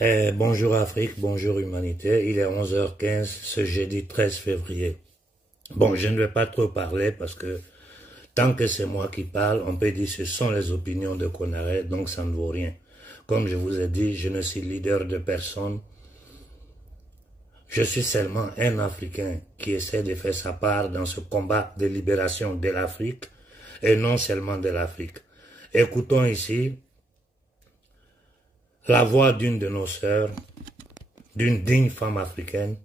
Bonjour Afrique, bonjour humanité. Il est 11h15 ce jeudi 13 février. Bon, je ne vais pas trop parler parce que tant que c'est moi qui parle, on peut dire que ce sont les opinions de Konaré, donc ça ne vaut rien. Comme je vous ai dit, je ne suis leader de personne. Je suis seulement un Africain qui essaie de faire sa part dans ce combat de libération de l'Afrique et non seulement de l'Afrique. Écoutons ici la voix d'une de nos sœurs, d'une digne femme africaine,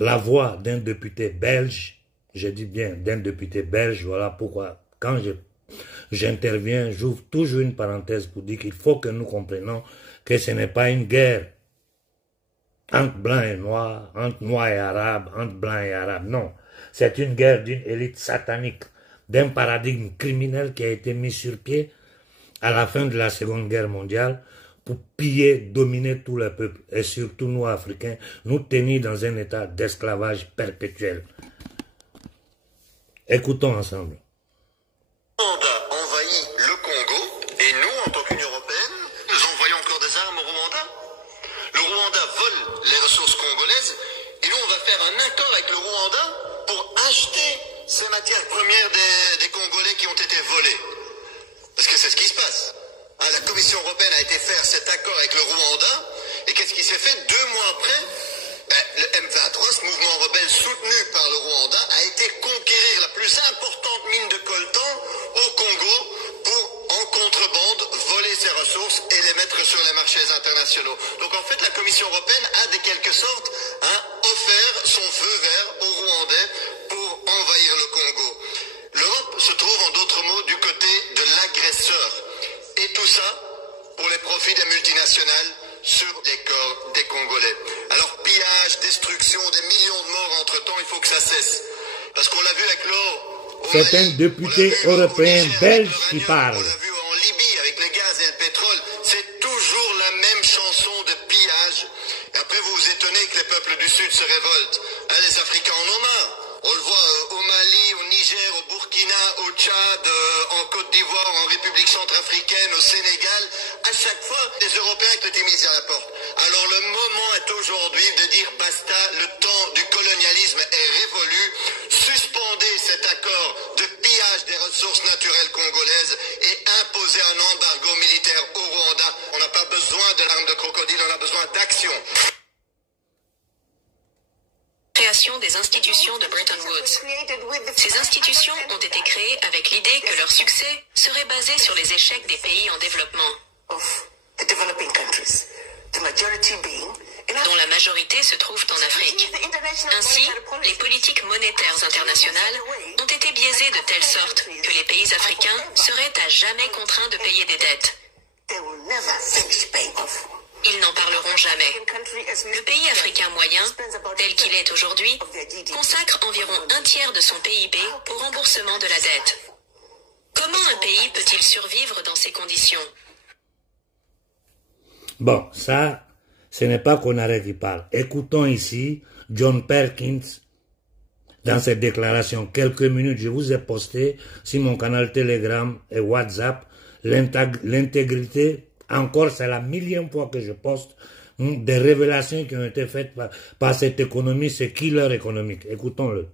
la voix d'un député belge, je dis bien d'un député belge, voilà pourquoi quand j'interviens, j'ouvre toujours une parenthèse pour dire qu'il faut que nous comprenions que ce n'est pas une guerre entre blancs et noirs, entre noirs et arabes, entre blancs et arabes, non. C'est une guerre d'une élite satanique, d'un paradigme criminel qui a été mis sur pied à la fin de la Seconde Guerre mondiale pour piller, dominer tout le peuple, et surtout nous Africains, nous tenir dans un état d'esclavage perpétuel. Écoutons ensemble. Rwanda envahit le Congo et nous, en tant qu'Union européenne, nous envoyons encore des armes au Rwanda. Le Rwanda vole les ressources congolaises et nous, on va faire un accord avec le Rwanda pour acheter ces matières premières des Congolais qui ont été volées. Parce que c'est ce qui se passe. La Commission européenne a été faire cet accord avec le Rwanda et qu'est-ce qui s'est fait 2 mois après? Le M23, ce mouvement rebelle soutenu par le Rwanda, a été conquérir la plus importante mine de coltan au Congo pour, en contrebande, voler ses ressources et les mettre sur les marchés internationaux. Donc en fait, la Commission européenne a de quelque sorte offert son feu vert aux Rwandais pour envahir le Congo. L'Europe se trouve en d'autres mots du côté de l'agresseur. Et tout ça pour les profits des multinationales sur les corps des Congolais. Alors pillage, destruction, des millions de morts entre-temps, il faut que ça cesse. Parce qu'on l'a vu avec l'or. C'est un député européen belge qui parle. On l'a vu en Libye avec le gaz et le pétrole. C'est toujours la même chanson de pillage. Et après vous vous étonnez que les peuples du Sud se révoltent. Les Africains en ont marre. On le voit au Mali, au Niger, au Burkina, au Tchad, en Côte d'Ivoire, en République centrafricaine, au Sénégal. À chaque fois, les Européens avec le Timis à la porte. Alors le moment est aujourd'hui de dire basta, le temps du colonialisme est révolu. Suspendez cet accord de pillage des ressources naturelles congolaises et imposez un embargo militaire au Rwanda. On n'a pas besoin de l'arme de crocodile, on a besoin d'action. Création des institutions de Bretton Woods. Ces institutions ont été créées avec l'idée que leur succès serait basé sur les échecs des pays en développement, dont la majorité se trouve en Afrique. Ainsi, les politiques monétaires internationales ont été biaisées de telle sorte que les pays africains seraient à jamais contraints de payer des dettes. Ils n'en parleront jamais. Le pays africain moyen, tel qu'il est aujourd'hui, consacre environ 1/3 de son PIB au remboursement de la dette. Comment un pays peut-il survivre dans ces conditions? Bon, ça, ce n'est pas Konaré qui parle. Écoutons ici John Perkins dans cette déclaration. Quelques minutes, je vous ai posté sur mon canal Telegram et WhatsApp l'intégrité. Encore, c'est la 1000e fois que je poste des révélations qui ont été faites par cette économie, ce killer économique. Écoutons-le.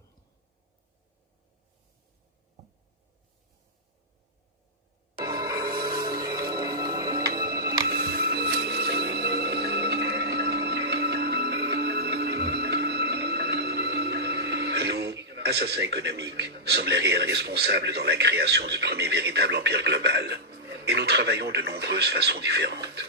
Nous, assassins économiques, sommes les réels responsables dans la création du premier véritable empire global. Et nous travaillons de nombreuses façons différentes.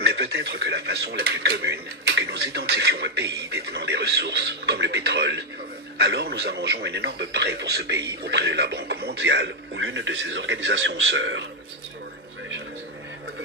Mais peut-être que la façon la plus commune est que nous identifions un pays détenant des ressources, comme le pétrole. Alors nous arrangeons un énorme prêt pour ce pays auprès de la Banque mondiale ou l'une de ses organisations sœurs.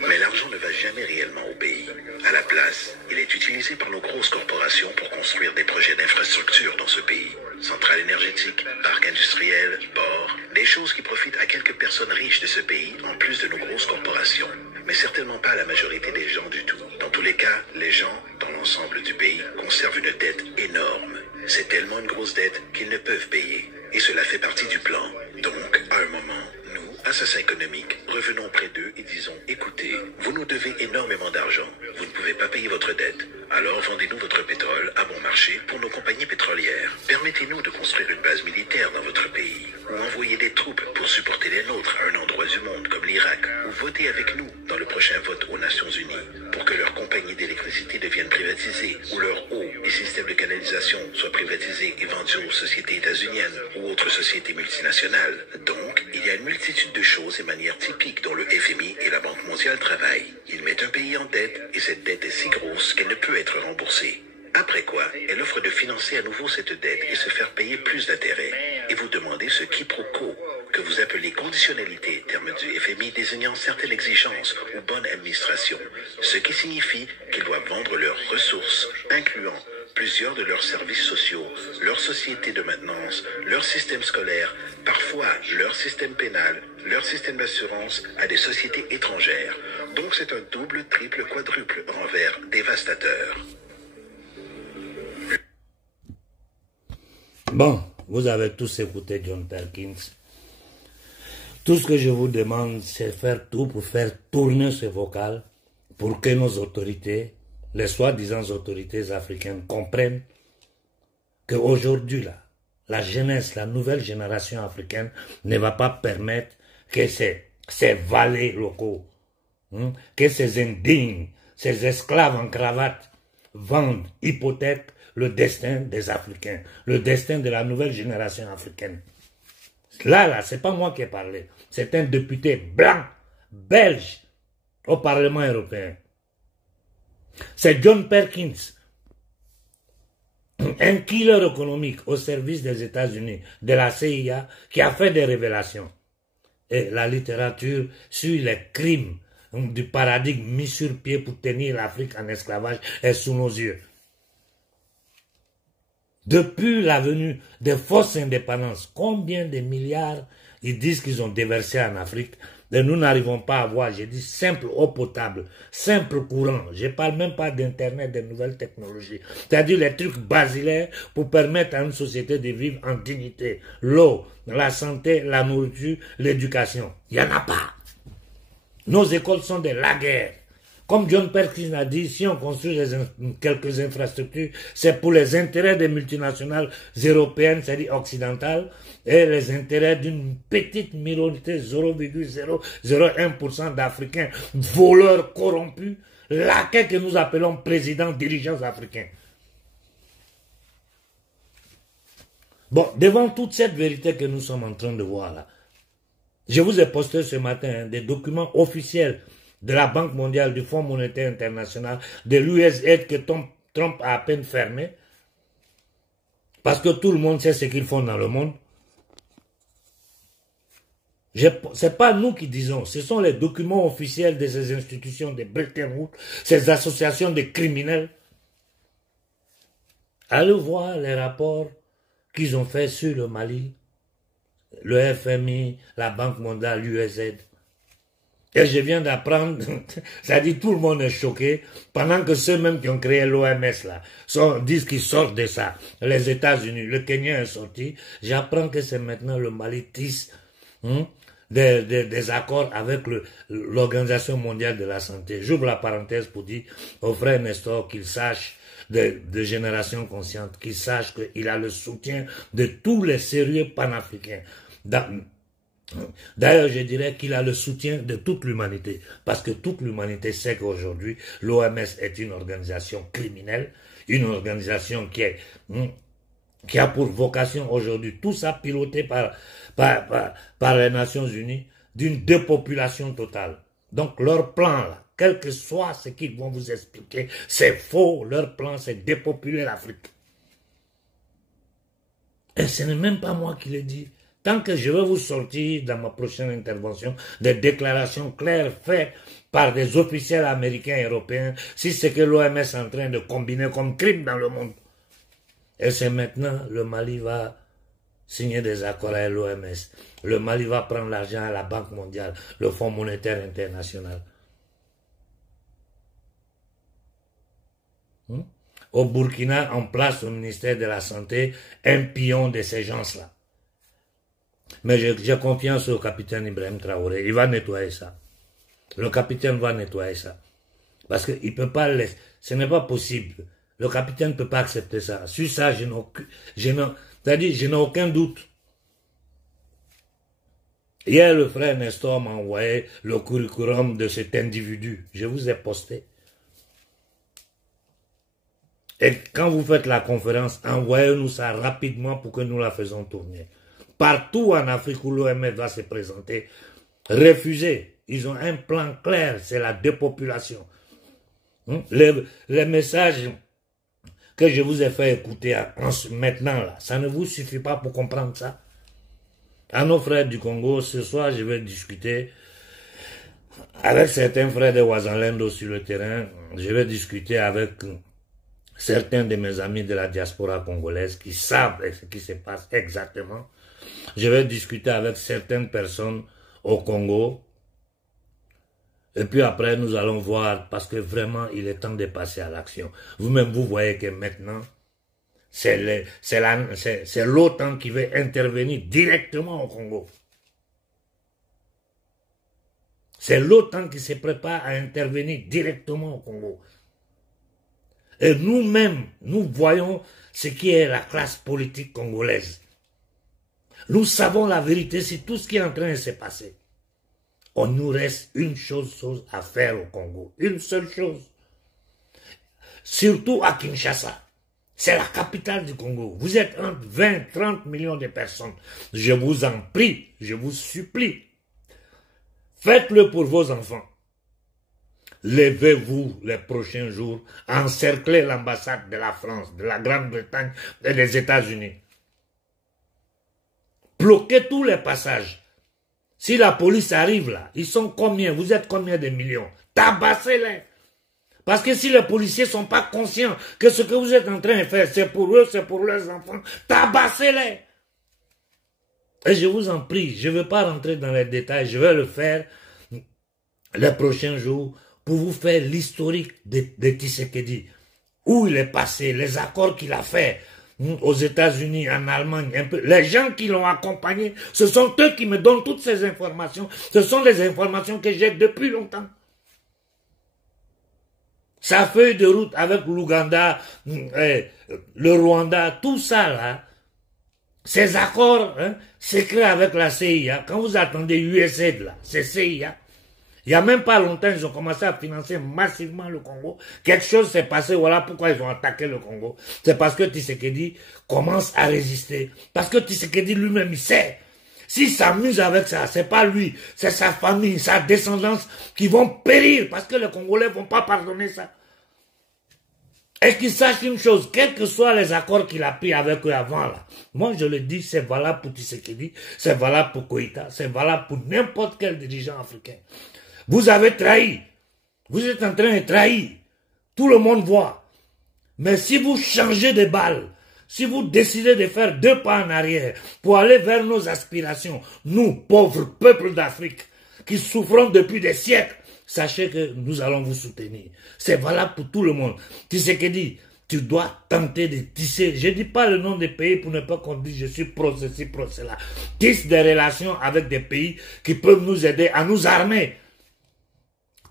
Mais l'argent ne va jamais réellement au pays. À la place, il est utilisé par nos grosses corporations pour construire des projets d'infrastructure dans ce pays. Centrales énergétiques, parcs industriels, ports, des choses qui profitent à quelques personnes riches de ce pays, en plus de nos grosses corporations. Mais certainement pas à la majorité des gens du tout. Dans tous les cas, les gens, dans l'ensemble du pays, conservent une dette énorme. C'est tellement une grosse dette qu'ils ne peuvent payer. Et cela fait partie du plan. Donc, à un moment, nous, Assassins économiques, revenons près d'eux et disons, écoutez, vous nous devez énormément d'argent, vous ne pouvez pas payer votre dette, alors vendez-nous votre pétrole à bon marché pour nos compagnies pétrolières. Permettez-nous de construire une base militaire dans votre pays, ou envoyer des troupes pour supporter les nôtres à un endroit du monde comme l'Irak, ou votez avec nous dans le prochain vote aux Nations Unies, pour que leurs compagnies d'électricité deviennent privatisées, ou leur eau et système de canalisation soient privatisés et vendus aux sociétés états-uniennes ou autres sociétés multinationales. Donc, il y a une multitude de choses et manières typiques dont le FMI et la Banque mondiale travaillent. Ils mettent un pays en dette et cette dette est si grosse qu'elle ne peut être remboursée. Après quoi, elle offre de financer à nouveau cette dette et se faire payer plus d'intérêts. Et vous demandez ce quiproquo, que vous appelez conditionnalité, terme du FMI désignant certaines exigences ou bonne administration, ce qui signifie qu'ils doivent vendre leurs ressources, incluant plusieurs de leurs services sociaux, leur société de maintenance, leur système scolaire, parfois leur système pénal, leur système d'assurance à des sociétés étrangères. Donc c'est un double, triple, quadruple renvers dévastateur. Bon, vous avez tous écouté John Perkins. Tout ce que je vous demande, c'est faire tout pour faire tourner ce vocal pour que nos autorités, les soi-disant autorités africaines, comprennent qu'aujourd'hui, la jeunesse, la nouvelle génération africaine ne va pas permettre que ces valets locaux, que ces indignes, ces esclaves en cravate vendent, hypothèquent le destin des Africains, le destin de la nouvelle génération africaine. Là, c'est pas moi qui ai parlé, c'est un député blanc, belge, au Parlement européen. C'est John Perkins, un killer économique au service des États-Unis, de la CIA, qui a fait des révélations. Et la littérature sur les crimes du paradigme mis sur pied pour tenir l'Afrique en esclavage est sous nos yeux. Depuis la venue des fausses indépendances, combien de milliards ils disent qu'ils ont déversé en Afrique et nous n'arrivons pas à avoir, j'ai dit, simple eau potable, simple courant. Je ne parle même pas d'Internet, de nouvelles technologies. C'est-à-dire les trucs basilaires pour permettre à une société de vivre en dignité. L'eau, la santé, la nourriture, l'éducation. Il n'y en a pas. Nos écoles sont des laguerres. Comme John Perkins a dit, si on construit quelques infrastructures, c'est pour les intérêts des multinationales européennes, c'est-à-dire occidentales, et les intérêts d'une petite minorité, 0,001% d'Africains, voleurs corrompus, laquelle que nous appelons présidents, dirigeants africains. Bon, devant toute cette vérité que nous sommes en train de voir là, je vous ai posté ce matin des documents officiels de la Banque mondiale, du Fonds monétaire international, de l'USAID que Trump a à peine fermé, parce que tout le monde sait ce qu'ils font dans le monde. Ce n'est pas nous qui disons, ce sont les documents officiels de ces institutions de Bretton Woods, ces associations de criminels. Allez voir les rapports qu'ils ont faits sur le Mali, le FMI, la Banque mondiale, l'USAID. Et je viens d'apprendre, c'est-à-dire tout le monde est choqué, pendant que ceux mêmes qui ont créé l'OMS là, disent qu'ils sortent de ça. Les États-Unis, le Kenya est sorti, j'apprends que c'est maintenant le Mali tisse des accords avec l'Organisation mondiale de la santé. J'ouvre la parenthèse pour dire au frère Nestor qu'il sache, de génération consciente, qu'il sache qu'il a le soutien de tous les sérieux panafricains. D'ailleurs, je dirais qu'il a le soutien de toute l'humanité, parce que toute l'humanité sait qu'aujourd'hui, l'OMS est une organisation criminelle, une organisation qui a pour vocation aujourd'hui, tout ça piloté par les Nations Unies, d'une dépopulation totale. Donc leur plan, là, quel que soit ce qu'ils vont vous expliquer, c'est faux. Leur plan, c'est dépopuler l'Afrique. Et ce n'est même pas moi qui le dis. Tant que je vais vous sortir dans ma prochaine intervention des déclarations claires faites par des officiels américains et européens, si c'est que l'OMS est en train de combiner comme crime dans le monde. Et c'est maintenant, le Mali va signer des accords avec l'OMS. Le Mali va prendre l'argent à la Banque mondiale, le Fonds monétaire international. Au Burkina, on place au ministère de la Santé un pion de ces gens-là. Mais j'ai confiance au capitaine Ibrahim Traoré. Il va nettoyer ça. Le capitaine va nettoyer ça. Parce qu'il ne peut pas laisser. Ce n'est pas possible. Le capitaine ne peut pas accepter ça. Sur ça, je n'ai aucun doute. Hier, le frère Nestor m'a envoyé le curriculum de cet individu. Je vous ai posté. Et quand vous faites la conférence, envoyez-nous ça rapidement pour que nous la faisons tourner. Partout en Afrique où l'OMS va se présenter, refusez. Ils ont un plan clair, c'est la dépopulation. Les messages que je vous ai fait écouter maintenant, là, ça ne vous suffit pas pour comprendre ça. À nos frères du Congo, ce soir, je vais discuter avec certains frères de Ouazalendo sur le terrain. Je vais discuter avec certains de mes amis de la diaspora congolaise qui savent ce qui se passe exactement. Je vais discuter avec certaines personnes au Congo. Et puis après, nous allons voir, parce que vraiment, il est temps de passer à l'action. Vous-même, vous voyez que maintenant, c'est l'OTAN qui veut intervenir directement au Congo. C'est l'OTAN qui se prépare à intervenir directement au Congo. Et nous-mêmes, nous voyons ce qui est la classe politique congolaise. Nous savons la vérité sur tout ce qui est en train de se passer. On nous reste une chose à faire au Congo. Une seule chose. Surtout à Kinshasa. C'est la capitale du Congo. Vous êtes entre 20, 30 millions de personnes. Je vous en prie, je vous supplie. Faites-le pour vos enfants. Levez-vous les prochains jours, encerclez l'ambassade de la France, de la Grande-Bretagne et des États-Unis. Bloquez tous les passages. Si la police arrive là, ils sont combien? Vous êtes combien de millions? Tabassez-les. Parce que si les policiers ne sont pas conscients que ce que vous êtes en train de faire, c'est pour eux, c'est pour leurs enfants, tabassez-les. Et je vous en prie, je ne veux pas rentrer dans les détails, je vais le faire les prochains jours pour vous faire l'historique de Tshisekedi. Où il est passé, les accords qu'il a fait aux États-Unis, en Allemagne, un peu. Les gens qui l'ont accompagné, ce sont eux qui me donnent toutes ces informations. Ce sont des informations que j'ai depuis longtemps. Sa feuille de route avec l'Ouganda, le Rwanda, tout ça là, ces accords secrets avec la CIA, quand vous attendez USAID là, c'est CIA. Il n'y a même pas longtemps, ils ont commencé à financer massivement le Congo. Quelque chose s'est passé, voilà pourquoi ils ont attaqué le Congo. C'est parce que Tshisekedi commence à résister. Parce que Tshisekedi lui-même, il sait. S'il s'amuse avec ça, c'est pas lui, c'est sa famille, sa descendance qui vont périr parce que les Congolais ne vont pas pardonner ça. Et qu'il sache une chose, quels que soient les accords qu'il a pris avec eux avant là, moi je le dis, c'est valable pour Tshisekedi, c'est valable pour Koïta, c'est valable pour n'importe quel dirigeant africain. Vous avez trahi. Vous êtes en train de trahir. Tout le monde voit. Mais si vous changez de balle, si vous décidez de faire 2 pas en arrière pour aller vers nos aspirations, nous, pauvres peuples d'Afrique, qui souffrons depuis des siècles, sachez que nous allons vous soutenir. C'est valable pour tout le monde. Tshisekedi, tu dois tenter de tisser, je ne dis pas le nom des pays pour ne pas qu'on dise je suis pro ceci, pro cela. Tisse des relations avec des pays qui peuvent nous aider à nous armer.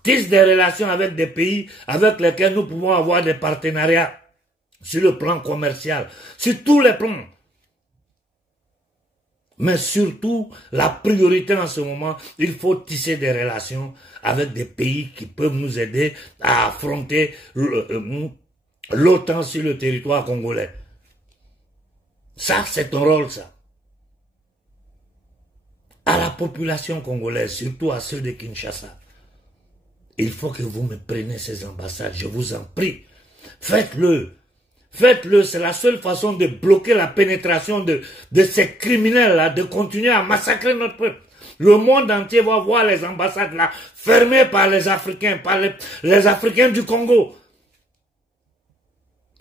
Tisse des relations avec des pays avec lesquels nous pouvons avoir des partenariats sur le plan commercial, sur tous les plans. Mais surtout, la priorité en ce moment, il faut tisser des relations avec des pays qui peuvent nous aider à affronter l'OTAN sur le territoire congolais. Ça, c'est ton rôle, ça. À la population congolaise, surtout à ceux de Kinshasa. Il faut que vous me preniez ces ambassades, je vous en prie. Faites-le. Faites-le, c'est la seule façon de bloquer la pénétration de ces criminels-là, de continuer à massacrer notre peuple. Le monde entier va voir les ambassades là, fermées par les Africains, par les Africains du Congo.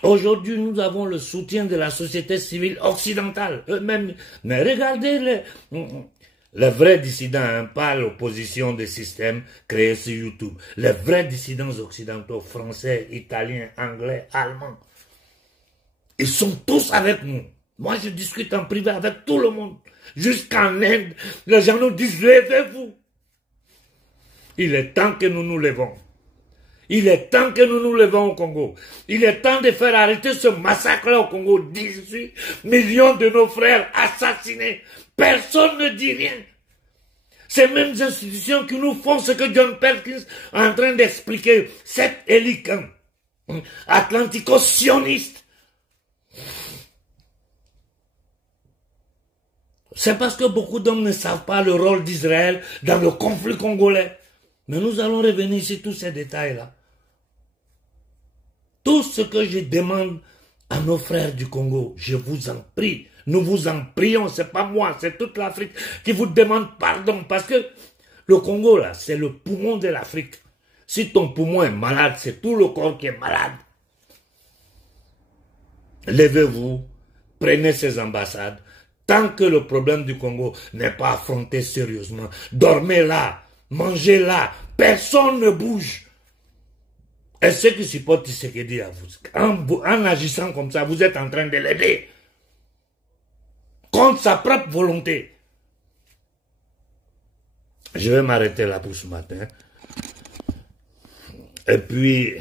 Aujourd'hui, nous avons le soutien de la société civile occidentale, eux-mêmes. Mais regardez les vrais dissidents, pas l'opposition des systèmes créés sur YouTube. Les vrais dissidents occidentaux, français, italiens, anglais, allemands. Ils sont tous avec nous. Moi, je discute en privé avec tout le monde. Jusqu'en Inde, les gens nous disent, levez-vous. Il est temps que nous nous levons. Il est temps que nous nous levons au Congo. Il est temps de faire arrêter ce massacre-là au Congo. 18 millions de nos frères assassinés. Personne ne dit rien. Ces mêmes institutions qui nous font ce que John Perkins est en train d'expliquer. Cette élite atlantico-sioniste. C'est parce que beaucoup d'hommes ne savent pas le rôle d'Israël dans le conflit congolais. Mais nous allons revenir sur tous ces détails-là. Tout ce que je demande à nos frères du Congo, je vous en prie, nous vous en prions, c'est pas moi, c'est toute l'Afrique qui vous demande pardon, parce que le Congo, là, c'est le poumon de l'Afrique. Si ton poumon est malade, c'est tout le corps qui est malade. Levez-vous, prenez ces ambassades, tant que le problème du Congo n'est pas affronté sérieusement. Dormez là, mangez là, personne ne bouge. Et ceux qui supportent Tshisekedi à vous, en agissant comme ça, vous êtes en train de l'aider. Contre sa propre volonté. Je vais m'arrêter là pour ce matin. Et puis,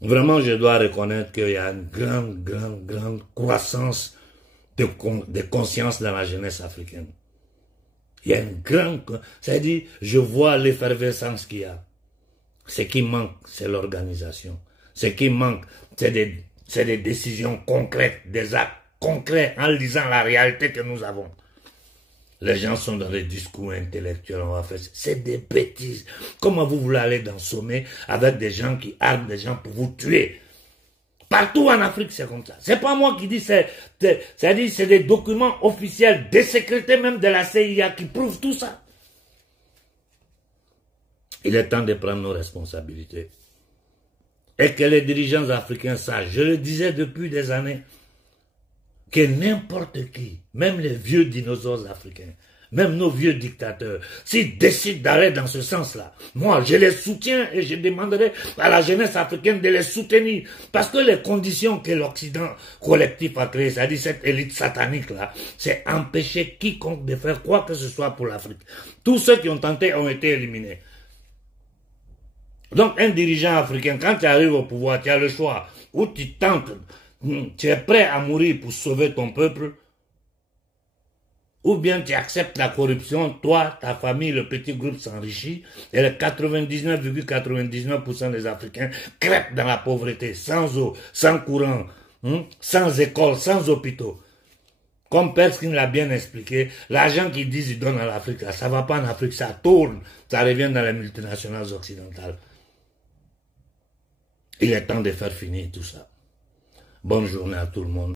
vraiment, je dois reconnaître qu'il y a une grande croissance de conscience dans la jeunesse africaine. Il y a une grande... C'est-à-dire, je vois l'effervescence qu'il y a. Ce qui manque, c'est l'organisation. Ce qui manque, c'est des décisions concrètes, des actes concrets en lisant la réalité que nous avons. Les gens sont dans des discours intellectuels, on va faire... C'est des bêtises. Comment vous voulez aller dans le sommet avec des gens qui arment des gens pour vous tuer? Partout en Afrique, c'est comme ça. C'est pas moi qui dis, c'est des documents officiels, des secrétaires même de la CIA qui prouvent tout ça. Il est temps de prendre nos responsabilités. Et que les dirigeants africains sachent, je le disais depuis des années, que n'importe qui, même les vieux dinosaures africains, même nos vieux dictateurs, s'ils décident d'aller dans ce sens-là, moi je les soutiens et je demanderai à la jeunesse africaine de les soutenir. Parce que les conditions que l'Occident collectif a créées, c'est-à-dire cette élite satanique-là, c'est empêcher quiconque de faire quoi que ce soit pour l'Afrique. Tous ceux qui ont tenté ont été éliminés. Donc un dirigeant africain, quand tu arrives au pouvoir, tu as le choix. Ou tu tentes, tu es prêt à mourir pour sauver ton peuple, ou bien tu acceptes la corruption, toi, ta famille, le petit groupe s'enrichit, et les 99,99% des Africains crèpent dans la pauvreté, sans eau, sans courant, sans école, sans hôpitaux. Comme Perkins l'a bien expliqué, l'argent qu'ils disent qu'ils donnent à l'Afrique, ça ne va pas en Afrique, ça tourne, ça revient dans les multinationales occidentales. Il est temps de faire finir tout ça. Bonne journée à tout le monde.